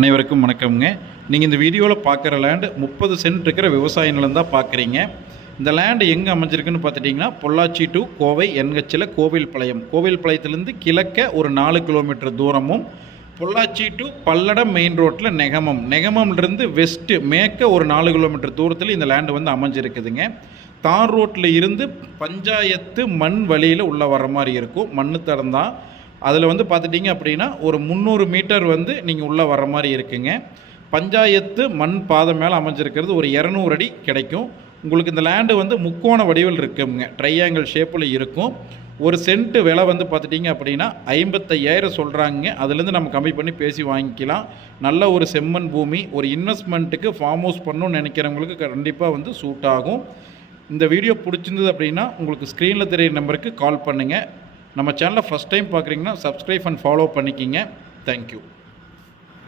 அனைவருக்கும் வணக்கம்ங்க. நீங்கள் இந்த வீடியோவில் பார்க்குற லேண்டு 30 சென்ட் இருக்கிற விவசாய நிலம் தான் பார்க்குறீங்க. இந்த லேண்டு எங்கே அமைஞ்சிருக்குன்னு பார்த்துட்டிங்கன்னா பொள்ளாச்சி டு கோவை என்ஹெச்சில் கோவில்பாளையத்துலேருந்து கிழக்க ஒரு 4 கிலோமீட்டர் தூரமும், பொள்ளாச்சி டு பல்லடம் மெயின் ரோட்டில் நெகமம்லேருந்து வெஸ்ட்டு மேற்க ஒரு 4 கிலோமீட்டர் தூரத்தில் இந்த லேண்டு வந்து அமைஞ்சிருக்குதுங்க. தார் ரோட்டில் இருந்து பஞ்சாயத்து மண் வழியில் உள்ள வர மாதிரி இருக்கும். மண்ணு தடம் தான். அதில் வந்து பார்த்துட்டிங்க அப்படின்னா ஒரு 300 மீட்டர் வந்து நீங்கள் உள்ளே வர மாதிரி இருக்குங்க. பஞ்சாயத்து மண் பாதை மேலே அமைஞ்சிருக்கிறது ஒரு 200 அடி கிடைக்கும். உங்களுக்கு இந்த லேண்டு வந்து முக்கோண வடிவில் இருக்குங்க, ட்ரையாங்கிள் ஷேப்பில் இருக்கும். ஒரு சென்ட்டு விலை வந்து பார்த்துட்டிங்க அப்படின்னா 55,000 சொல்கிறாங்க. அதுலேருந்து நம்ம கம்மி பண்ணி பேசி வாங்கிக்கலாம். நல்ல ஒரு செம்மண் பூமி, ஒரு இன்வெஸ்ட்மெண்ட்டுக்கு ஃபார்ம் ஹவுஸ் பண்ணணும்னு நினைக்கிறவங்களுக்கு கண்டிப்பாக வந்து சூட் ஆகும். இந்த வீடியோ பிடிச்சிருந்தது அப்படின்னா உங்களுக்கு ஸ்க்ரீனில் தெரியிற நம்பருக்கு கால் பண்ணுங்கள். நம்ம சேனலை ஃபஸ்ட் டைம் பார்க்குறீங்கன்னா சப்ஸ்கிரைப் அண்ட் ஃபாலோ பண்ணிக்கிங்க. தேங்க்யூ.